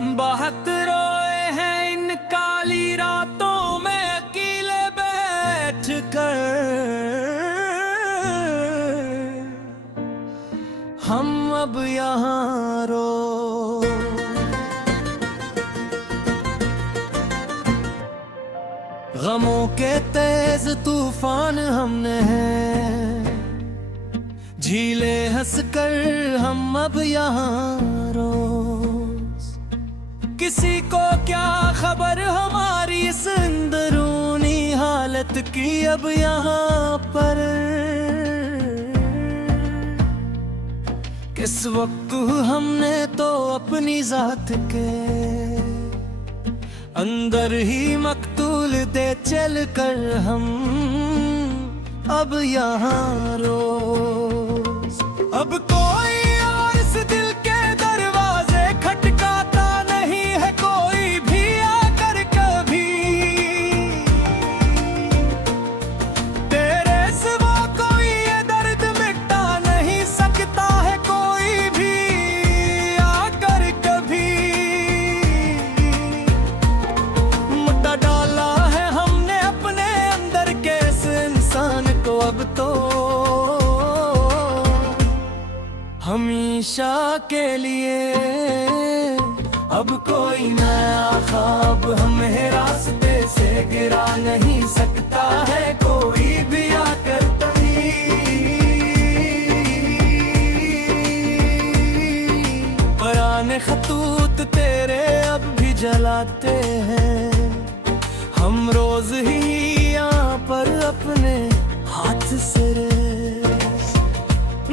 बहुत रोए हैं इन काली रातों में अकेले बैठ कर, हम अब यहाँ रो। गमों के तेज तूफान हमने हैं झीले हंसकर, हम अब यहाँ रोज। किसी को क्या खबर हमारी इस अंदरूनी हालत की अब यहाँ पर। किस वक्त हमने तो अपनी जात के अंदर ही मकतूल दे चल कर, हम अब यहाँ रोज। अब कोई और इस दिल के दरवाजे खटकाता नहीं है, कोई भी आकर कभी तेरे सिवा कोई ये दर्द मिटा नहीं सकता है, कोई भी आकर कभी। मुद्दा डाला है हमने अपने अंदर के इस इंसान को, अब तो हमेशा के लिए अब कोई नया ख्वाब हमें रास्ते से गिरा नहीं सकता है, कोई भी आकर तभी। पुराने खतूत तेरे अब भी जलाते हैं, हम रोज ही यहाँ पर अपने हाथ से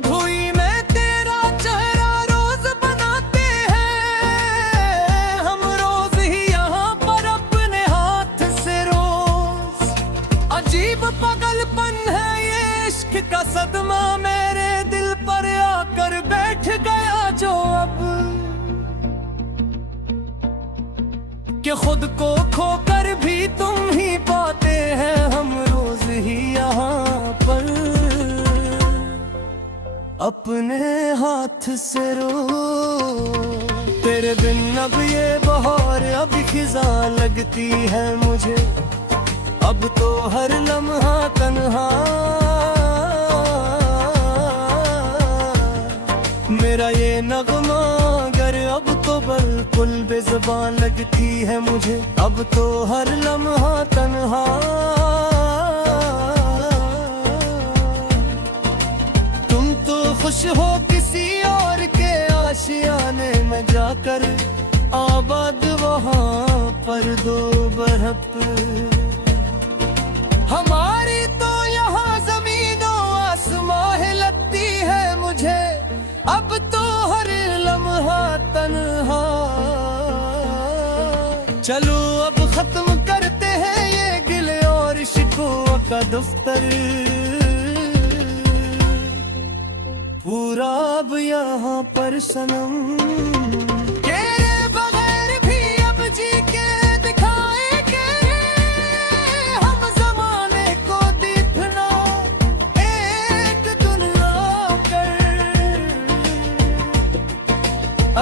धोई में तेरा चेहरा रोज बनाते हैं, हम रोज ही यहाँ पर अपने हाथ से रोज। अजीब पागलपन है ये इश्क का सदमा मेरे दिल पर आकर बैठ गया जो अब, कि खुद को खोकर भी तुम ही पाते हैं हम रोज ही यहाँ पर अपने हाथ से रो। तेरे बिन अब ये बहार अब खिज़ां लगती है मुझे, अब तो हर लम्हा तन्हा मेरा ये नगमा गर अब तो बिल्कुल बेज़ुबान लगती है मुझे, अब तो हर लम्हा तन्हा। तुम तो खुश हो किसी और के आशियाने में जाकर, आबाद वहाँ पर दो बरहप। हमारी तो यहाँ ज़मीनों आसमां है लगती है मुझे, अब तो हर लम्हा तन्हा। चलो अब खत्म करते हैं ये गिले और शिकवा का दफ्तर, पूरा अब यहाँ पर सनम तेरे बगैर भी अब जी के दिखाएंगे हम ज़माने को दीपना एक दुनिया कर।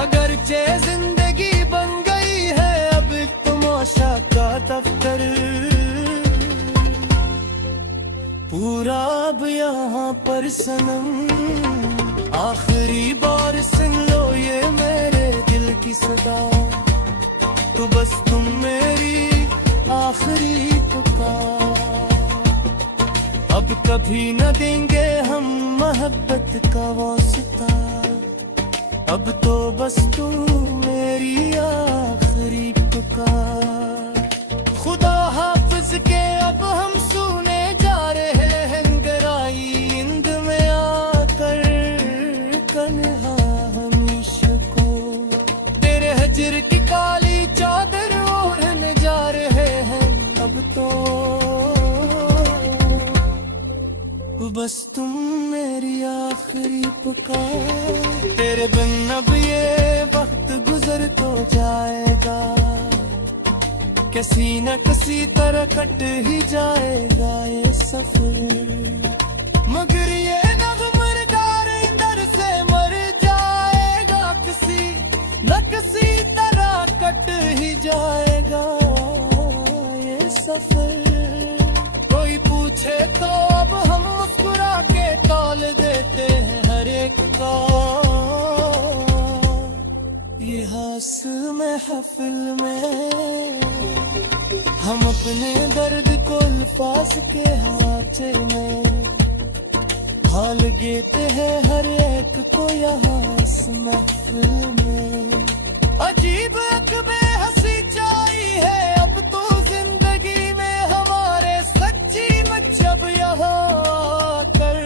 अगरचे जिंदगी बन गई है अब एक तमाशा का दफ्तर, पूरा अब यहाँ पर सनम। आखिरी बार सुन लो ये मेरे दिल की सदा, तो बस तुम मेरी आखिरी पुकार। अब कभी न देंगे हम मोहब्बत का वास्ता, अब तो बस तुम मेरी आखिरी पुकार। खुदा हाफिज के अब हम सुने जा रहे हैं गहराई इंद में आकर, कन्हा हमेशा को तेरे हजर की काली चादर ओढ़ने जा रहे हैं अब तो, बस तुम मेरी आखिरी पुकार। तेरे बिन अब ये वक्त गुजर तो जाएगा, किसी न किसी तरह कट ही जाएगा ये सफर, मगर ये नगमरदार अंदर से मर जाएगा किसी न किसी तरह एक का ये हास महफिल में हम अपने दर्द को अल्फाज के हाथे में हाल गेते हैं हर एक को यहाँ इस महफिल में। अजीब एक बेहसी छाई है अब तो जिंदगी में हमारे, सच्ची जब यहाँ कर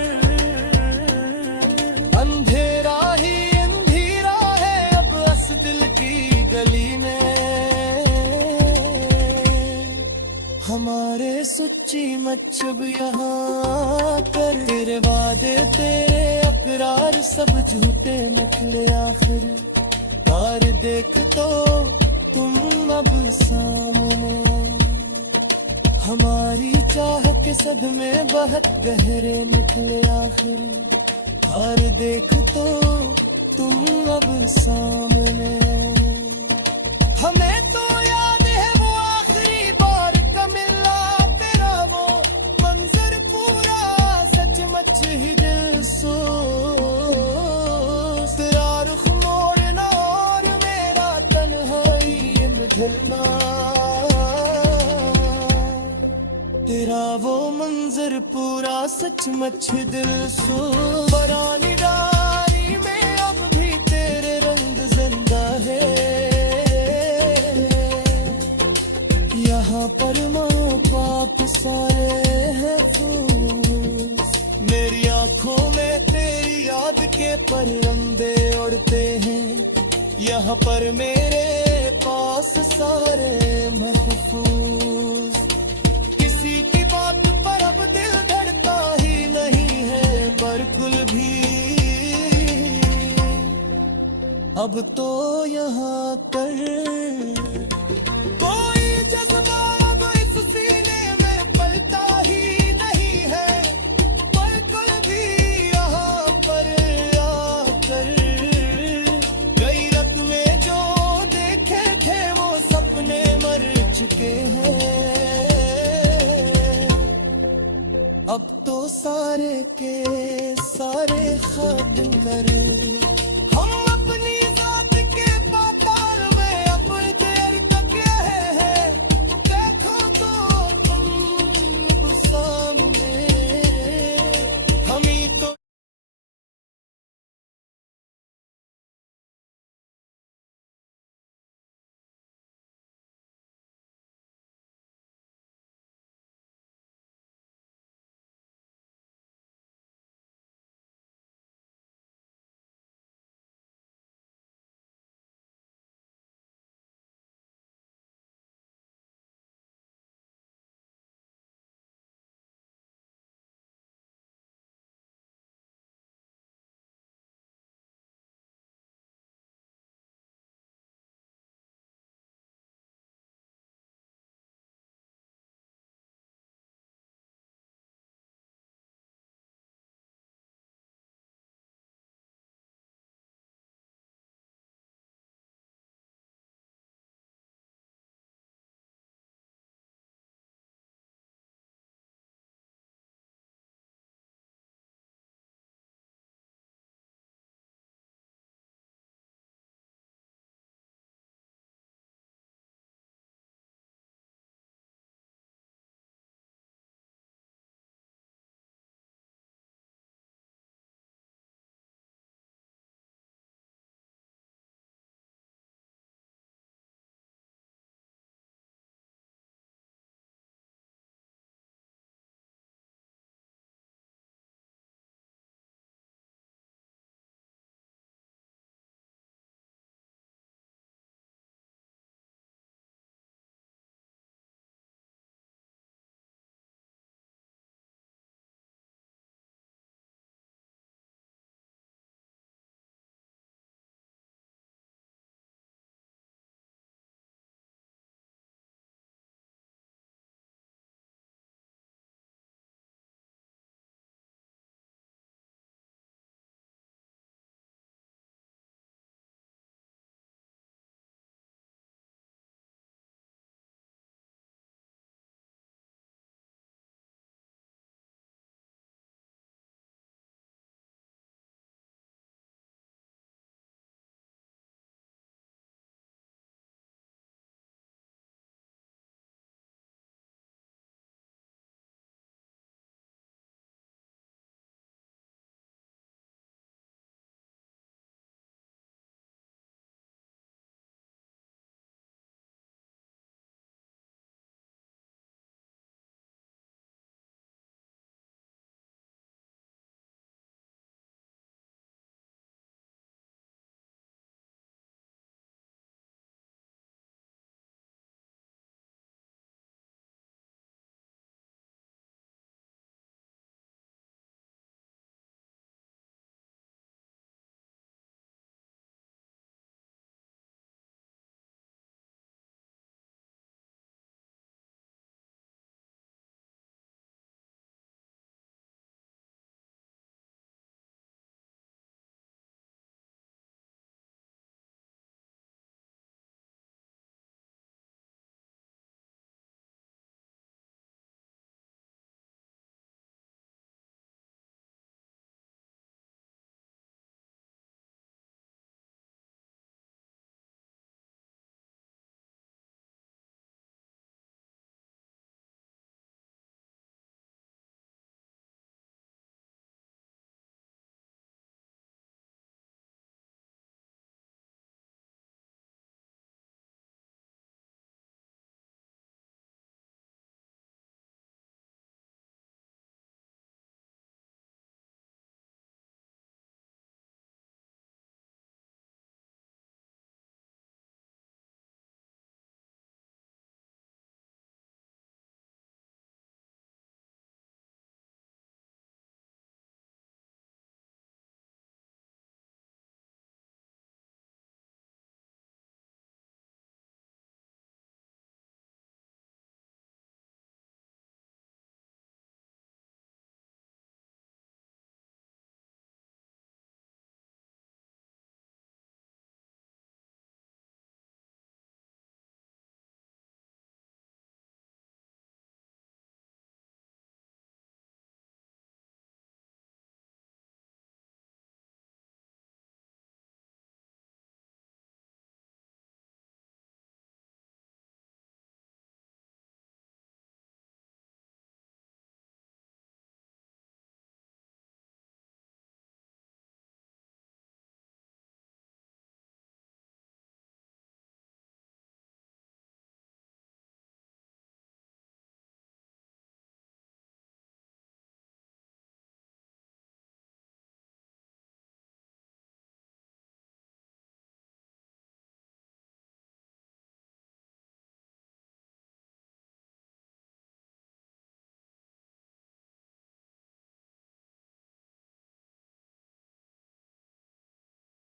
अंधेरा ही अंधेरा है अब अस दिल की गली में। हमारे सच्ची मच्छब यहाँ कर, तेरे वादे तेरे अकरार सब झूठे निकले आखिर। और देख तो तुम अब सामने, हमारी चाह के सदमे बहुत गहरे निकले आखिर। और देख तो तुम अब सामने, हमें तो याद है वो आखिरी बार का मिलना तेरा वो मंजर पूरा सचमुच ही दिल सो। तेरा रुख मोड़ना और मेरा तन्हाई में ढलना, तेरा वो मंजर पूरा सचमुच दिल सो। बरानी डारी में अब भी तेरे रंग जिंदा है, यहाँ पर मानो पाप सारे हैं फूस। मेरी आंखों में तेरी याद के परिंदे उड़ते हैं, यहाँ पर मेरे पास सारे महफूज। किसी की बात पर अब दिल धड़का ही नहीं है बिल्कुल भी, अब तो यहाँ कर कोई जज्बा अब इस सीने में पलता ही नहीं है बिल्कुल भी। यहाँ पर आकर गई रात में जो देखे थे वो सपने मर चुके हैं, अब तो सारे के सारे ख़त्म कर।